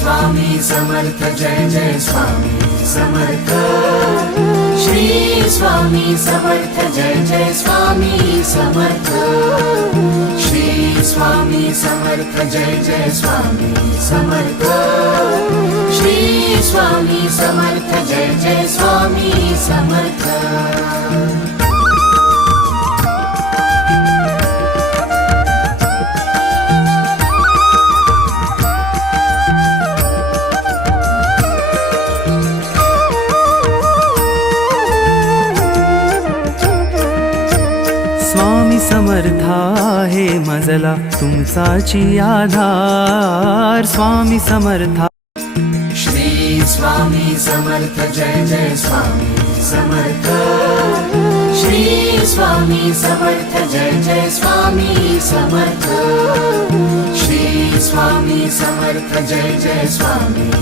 स्वामी समर्थ जय जय स्वामी समर्थ श्री स्वामी समर्थ जय जय स्वामी समर्थ श्री स्वामी समर्थ जय जय स्वामी समर्थ श्री स्वामी समर्थ जय जय स्वामी समर्थ। स्वामी समर्था हे मजला तुमचाची आधार स्वामी समर्था। श्री स्वामी समर्थ जय जय स्वामी समर्थ श्री स्वामी समर्थ जय जय स्वामी समर्थ श्री स्वामी समर्थ जय जय स्वामी